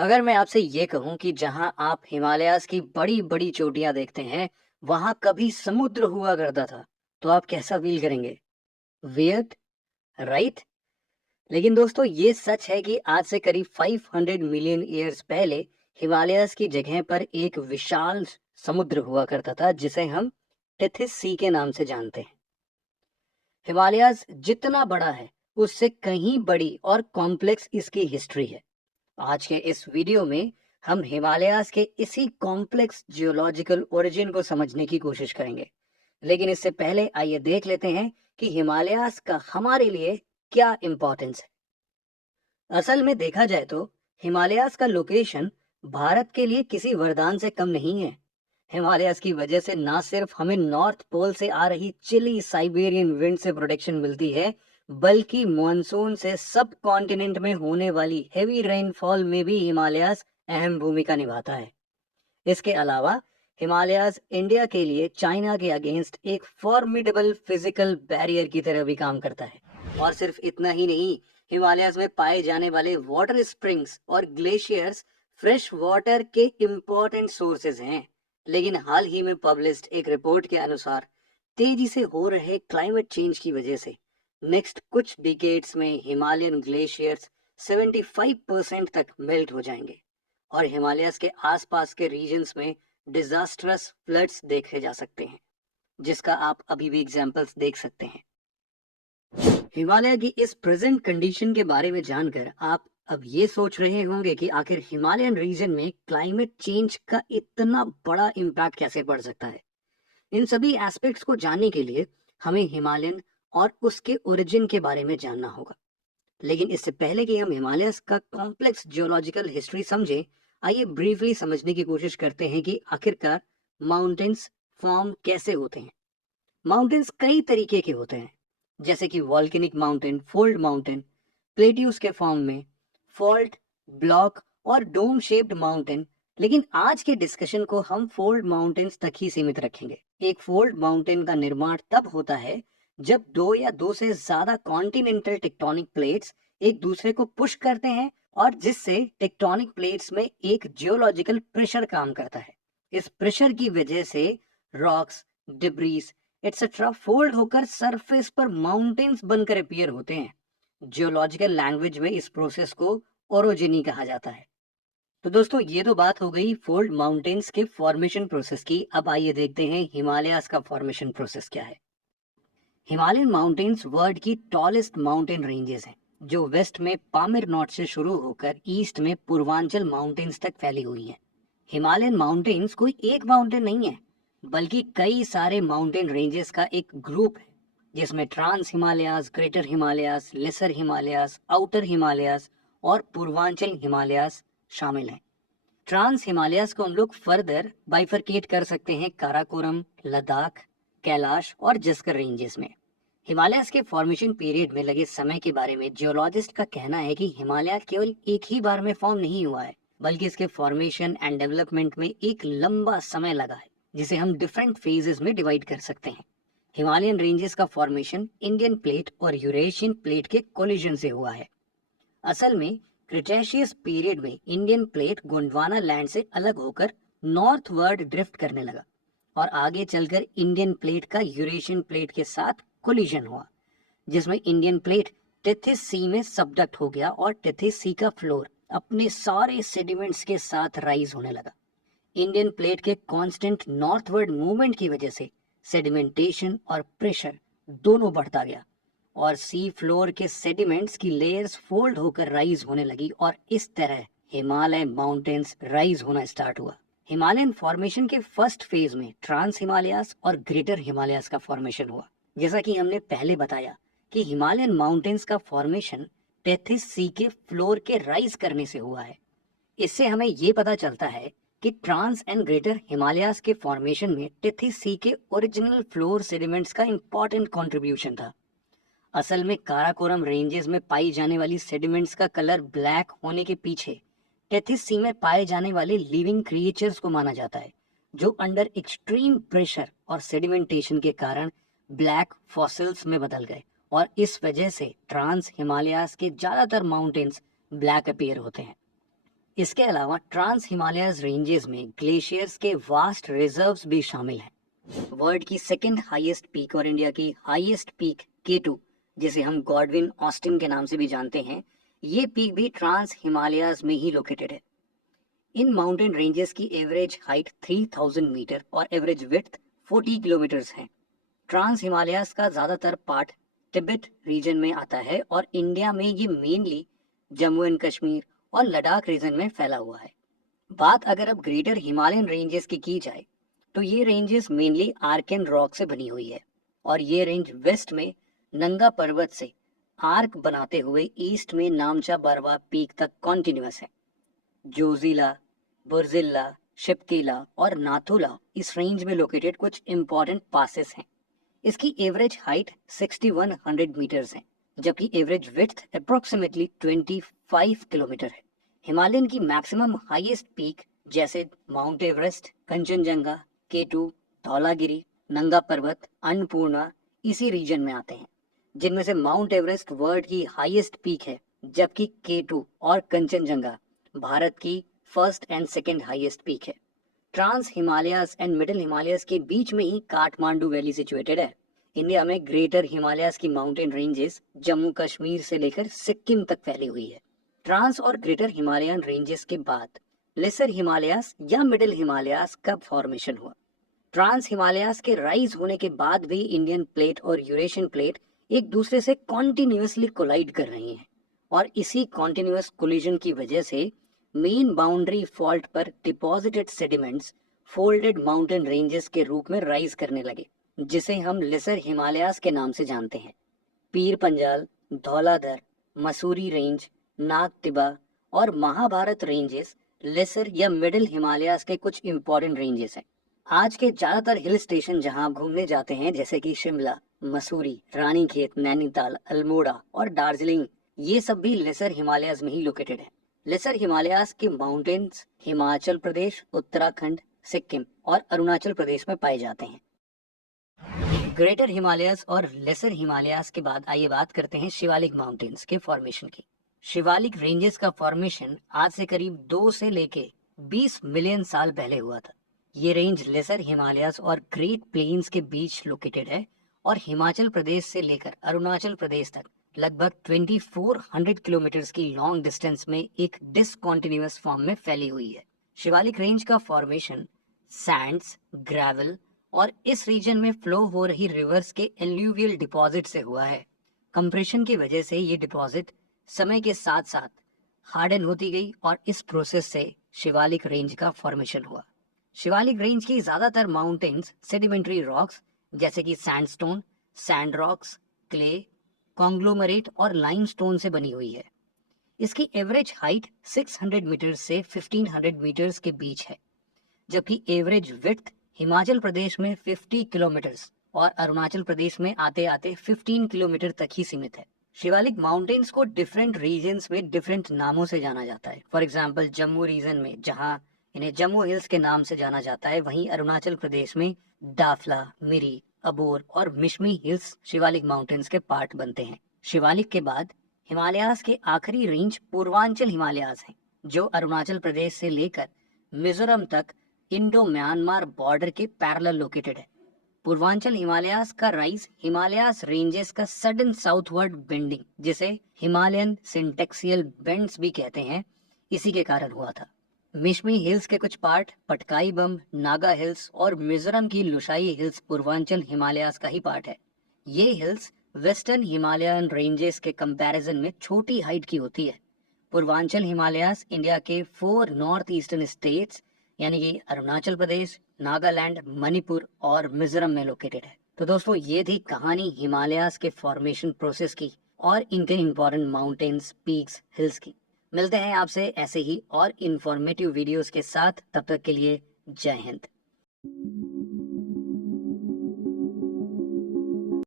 अगर मैं आपसे ये कहूँ कि जहाँ आप हिमालयाज़ की बड़ी-बड़ी चोटियाँ देखते हैं, वहाँ कभी समुद्र हुआ करता था, तो आप कैसा फ़ील करेंगे? Weird, right? लेकिन दोस्तों ये सच है कि आज से करीब 500 मिलियन ईयर्स पहले हिमालयाज़ की जगह पर एक विशाल समुद्र हुआ करता था, जिसे हम टेथिस सी के नाम से जानते हैं। हिमालयाज़ जितना बड़ा है, उससे कहीं बड़ी और कॉम्प्लेक्स इसकी हिस्ट्री है। आज के इस वीडियो में हम हिमालयाज के इसी कॉम्प्लेक्स जियोलॉजिकल ओरिजिन को समझने की कोशिश करेंगे। लेकिन इससे पहले आइए देख लेते हैं कि हिमालयाज का हमारे लिए क्या इम्पोर्टेंस है। असल में देखा जाए तो हिमालयाज का लोकेशन भारत के लिए किसी वरदान से कम नहीं है। हिमालयाज की वजह से ना सिर्फ हमें नॉर्थ पोल से आ रही चिली साइबेरियन विंड से प्रोटेक्शन मिलती है, बल्कि मॉनसून से सब कॉन्टिनेंट में होने वाली हेवी रेनफॉल में भी हिमालयाज अहम भूमिका निभाता है। इसके अलावा हिमालयाज इंडिया के लिए चाइना के अगेंस्ट एक फॉर्मिडेबल फिजिकल बैरियर की तरह भी काम करता है। और सिर्फ इतना ही नहीं, हिमालयाज में पाए जाने वाले वाटर स्प्रिंग्स और ग्लेशियर्स फ्रेश वाटर के इम्पोर्टेंट सोर्सेज हैं। लेकिन हाल ही में पब्लिश्ड एक रिपोर्ट के अनुसार तेजी से हो रहे क्लाइमेट चेंज की वजह से नेक्स्ट कुछ डिकेड्स में हिमालयन ग्लेशियर्स 75% तक मेल्ट हो जाएंगे और हिमालयस के आसपास के रीजन्स में डिजास्ट्रस फ्लड्स देखे जा सकते हैं, जिसका आप अभी भी एग्जांपल्स देख सकते हैं। हिमालय की इस प्रेजेंट कंडीशन के बारे में जानकर आप अब ये सोच रहे होंगे कि आखिर हिमालयन रीजन में क्लाइमेट चेंज का इतना बड़ा इम्पैक्ट कैसे पड़ सकता है। इन सभी एस्पेक्ट्स को जानने के लिए हमें हिमालयन और उसके ओरिजिन के बारे में जानना होगा। लेकिन इससे पहले कि हम हिमालयस का कॉम्प्लेक्स जियोलॉजिकल हिस्ट्री समझें, आइए ब्रीफली समझने की कोशिश करते हैं कि आखिरकार माउंटेन्स फॉर्म कैसे होते हैं। माउंटेन्स कई तरीके के होते हैं, जैसे कि volcanic mountain, fold mountain, plateaus के फॉर्म में, फॉल्ट, ब्लॉक और डोम शेप्ड माउंटेन। लेकिन आज के डिस्कशन को हम फोल्ड माउंटेन्स तक ही सीमित रखेंगे। एक फोल्ड माउंटेन का निर्माण तब होता है जब दो या दो से ज्यादा कॉन्टिनेंटल टेक्टोनिक प्लेट्स एक दूसरे को पुश करते हैं और जिससे टेक्टोनिक प्लेट्स में एक जियोलॉजिकल प्रेशर काम करता है। इस प्रेशर की वजह से रॉक्स, डिब्रीज एटसेट्रा फोल्ड होकर सरफेस पर माउंटेन्स बनकर अपीयर होते हैं। जियोलॉजिकल लैंग्वेज में इस प्रोसेस को ओरोजेनी कहा जाता है। तो दोस्तों ये तो बात हो गई फोल्ड माउंटेन्स के फॉर्मेशन प्रोसेस की। अब आइए देखते हैं हिमालयास का फॉर्मेशन प्रोसेस क्या है। हिमालयन माउंटेन्स वर्ल्ड की टॉलेस्ट माउंटेन रेंजेस हैं, जो वेस्ट में पामिर नॉट से शुरू होकर ईस्ट में पूर्वांचल माउंटेन्स तक फैली हुई हैं। हिमालयन माउंटेन्स कोई एक माउंटेन नहीं है, बल्कि कई सारे माउंटेन रेंजेस का एक ग्रुप है, जिसमें trans Himalayas, greater Himalayas, lesser Himalayas, outer Himalayas और पूर्वांचल हिमालयास शामिल हैं। ट्रांस हिमालयास को हम लोग फर्दर बाइफरकेट कर सकते हैं काराकोरम, लद्दाख, कैलाश और जस्कर रेंजेस में। हिमालयस के फॉर्मेशन पीरियड में लगे समय के बारे में जियोलॉजिस्ट का कहना है कि हिमालय केवल एक ही बार में फॉर्म नहीं हुआ है, बल्कि इसके फॉर्मेशन एंड डेवलपमेंट में एक लंबा समय लगा है, जिसे हम डिफरेंट फेजेस में डिवाइड कर सकते हैं। हिमालयन रेंजेस का फॉर्मेशन इंडियन प्लेट और यूरेशियन प्लेट के कोलिजन से हुआ है। असल में क्रिटेशियस पीरियड में इंडियन प्लेट गोंडवाना लैंड से अलग होकर नॉर्थवर्ड ड्रिफ्ट करने लगा और आगे चलकर इंडियन प्लेट का यूरेशियन प्लेट के साथ कोलिजन हुआ, जिसमें इंडियन प्लेट टेथिस सी में सबडक्ट हो गया और टेथिस सी का फ्लोर अपने सारे सेडिमेंट्स के साथ राइज होने लगा। इंडियन प्लेट के कांस्टेंट नॉर्थवर्ड मूवमेंट की वजह से सेडिमेंटेशन और प्रेशर दोनों बढ़ता गया और सी फ्लोर के सेडिमेंट्स की लेयर्स फोल्ड होकर राइज होने लगी और इस तरह हिमालय माउंटेन्स राइज होना स्टार्ट हुआ। हिमालयन फॉर्मेशन के फर्स्ट फेज में ट्रांस हिमालयास और ग्रेटर हिमालयास का फॉर्मेशन हुआ। जैसा कि हमने पहले बताया कि हिमालयन माउंटेन्स का फॉर्मेशन टेथिस सी के फ्लोर के राइज करने से हुआ है। इससे हमें ये पता चलता है कि ट्रांस एंड ग्रेटर हिमालयास के फॉर्मेशन में टेथिस सी के ओरिजिनल फ्लोर सेडिमेंट्स का इंपॉर्टेंट कंट्रीब्यूशन था। असल में काराकोरम रेंजेस में पाई जाने वाली सेडिमेंट्स का कलर ब्लैक होने के पीछे टेथिस सी में पाए जाने वाले लिविंग क्रिएचर्स को माना जाता है, जो अंडर एक्सट्रीम प्रेशर और सेडिमेंटेशन के कारण ब्लैक फॉसिल्स में बदल गए और इस वजह से ट्रांस हिमालयास के ज्यादातर माउंटेन्स ब्लैक अपीयर होते हैं। इसके अलावा ट्रांस हिमालयस रेंजेस में ग्लेशियर्स के वास्ट रिजर्व्स भी शामिल हैं। वर्ल्ड की सेकंड हाईएस्ट पीक और इंडिया की हाईएस्ट पीक K2, जिसे हम गॉडविन ऑस्टिन के नाम से भी जानते हैं, ये पीक भी ट्रांस हिमालयस में ही लोकेटेड है। इन माउंटेन रेंजेस की एवरेज हाइट 3000 मीटर और एवरेज विड्थ 40 किलोमीटर्स है। ट्रांस हिमालयस का ज्यादातर पार्ट तिब्बत रीजन में आता है और इंडिया में ये मेनली जम्मू एंड कश्मीर और लद्दाख रीजन में फैला हुआ है। बात अगर अब ग्रेटर हिमालयन रेंजेस की जाए तो ये रेंजेस मेनली आर्कन रॉक से बनी हुई है और ये रेंज वेस्ट में नंगा पर्वत से आर्क बनाते हुए ईस्ट में नामचा बरवा पीक तक कॉन्टिन्यूअस है। जोजिला, बुर्जिल्ला, शिप्कीला और नाथुला इस रेंज में लोकेटेड कुछ इंपॉर्टेंट पासेस हैं। इसकी एवरेज हाइट 6100 मीटर्स है, जबकि एवरेज विड्थ अप्रोक्सीमेटली 25 किलोमीटर है। हिमालयन की मैक्सिमम हाईएस्ट पीक जैसे mount Everest, Kanchenjunga, K2, Dhaulagiri, नंगा पर्वत, अन्नपूर्णा इसी रीजन में आते हैं, जिनमें से माउंट एवरेस्ट वर्ल्ड की हाईएस्ट पीक है, जबकि K2 और कंचनजंगा भारत की first and second highest peak है। Trans Himalayas and middle Himalayas के बीच में ही काठमांडू वैली सिचुएटेड है। इंडिया में ग्रेटर हिमालयस की माउंटेन रेंजेस जम्मू कश्मीर से लेकर सिक्किम तक फैली हुई है। ट्रांस और ग्रेटर हिमालयन रेंजेस के बाद लेसर हिमालयस या मिडिल हिमालयस का फॉर्मेशन हुआ। ट्रांस हिमालयस के राइज होने के बाद भी इंडियन प्लेट और यूरेशियन प्लेट एक दूसरे से कॉन्टिन्यूसली कोलाइड कर रही हैं और इसी कॉन्टिन्यूअस कोलिजन की वजह से मेन बाउंड्री फॉल्ट पर deposited sediments folded mountain ranges के रूप में राइज करने लगे, जिसे हम लेसर हिमालयस के नाम से जानते हैं। पीर पंजाल, धौलाधर, मसूरी रेंज, नाग तिबा और महाभारत रेंजेस लेसर या मिडिल हिमालयस के कुछ इंपॉर्टेंट रेंजेस हैं। आज के ज्यादातर हिल स्टेशन जहां आप घूमने जाते हैं, जैसे कि शिमला, मसूरी, रानीखेत, नैनीताल, अल्मोड़ा और दार्जिलिंग, ये सब भी लेसर हिमालयस में ही लोकेटेड है। लेसर हिमालयस के माउंटेन्स हिमाचल प्रदेश, उत्तराखंड, सिक्किम और अरुणाचल प्रदेश में पाए जाते हैं। ग्रेटर हिमालयस और लेसर हिमालयस के बाद आइए बात करते हैं शिवालिक माउंटेन्स के फॉर्मेशन की। शिवालिक रेंजेस का फॉर्मेशन आज से करीब 2 से लेके 20 मिलियन साल पहले हुआ था। ये रेंज लेसर हिमालयस और ग्रेट प्लेन्स के बीच लोकेटेड है और हिमाचल प्रदेश से लेकर अरुणाचल प्रदेश तक लगभग 2400 किलोमीटर की लॉन्ग डिस्टेंस में एक डिसकॉन्टिन्यूअस फॉर्म में फैली हुई है। शिवालिक रेंज का फॉर्मेशन सैंड्स, ग्रेवल और इस रीजन में फ्लो हो रही रिवर्स के एल्यूवियल डिपॉजिट से हुआ है। कंप्रेशन की वजह से ये डिपॉजिट समय के साथ साथ हार्डन होती गई और इस प्रोसेस से शिवालिक रेंज का फॉर्मेशन हुआ। शिवालिक रेंज की ज्यादातर माउंटेन्स सेडिमेंट्री रॉक्स जैसे कि sandstone, sand rocks, clay, conglomerate और लाइमस्टोन से बनी हुई है। इसकी एवरेज हाइट 600 मीटर से 1500 मीटर्स के बीच है, जबकि एवरेज विड्थ हिमाचल प्रदेश में 50 किलोमीटर्स और अरुणाचल प्रदेश में आते आते 15 किलोमीटर तक ही सीमित है। शिवालिक माउंटेन्स को डिफरेंट रीजन्स में डिफरेंट नामों से जाना जाता है। फॉर एग्जाम्पल जम्मू रीजन में जहाँ इन्हें जम्मू हिल्स के नाम से जाना जाता है, वहीं अरुणाचल प्रदेश में दाफला, मिरी, अबोर और मिशमी हिल्स शिवालिक माउंटेन्स के पार्ट बनते हैं। शिवालिक के बाद हिमालयास के आखिरी रेंज पूर्वांचल हिमालयास हैं, जो अरुणाचल प्रदेश से लेकर मिजोरम तक इंडो म्यांमार बॉर्डर के पैरेलल लोकेटेड है। पूर्वांचल हिमालयास का राइज हिमालयास रेंजेस का सडन साउथवर्ड बेंडिंग, जिसे हिमालयन सिंटेक्सियल बेंड्स भी कहते हैं, इसी के कारण हुआ था। मिशमी हिल्स के कुछ पार्ट पटकाई बम, नागा हिल्स और मिजोरम की लुशाई हिल्स पूर्वांचल हिमालयास का ही पार्ट है। ये हिल्स वेस्टर्न हिमालयन रेंजेस के कंपैरिजन में छोटी हाइट की होती है। पूर्वांचल हिमालयास इंडिया के 4 नॉर्थ ईस्टर्न स्टेट्स यानी कि अरुणाचल प्रदेश, नागालैंड, मणिपुर और मिजोरम में लोकेटेड है। तो दोस्तों, ये थी कहानी हिमालयास के फॉर्मेशन प्रोसेस की और इनके इंपॉर्टेंट माउंटेन्स, पीक्स, हिल्स की। मिलते हैं आपसे ऐसे ही और इंफॉर्मेटिव वीडियोस के साथ। तब तक के लिए जय हिंद।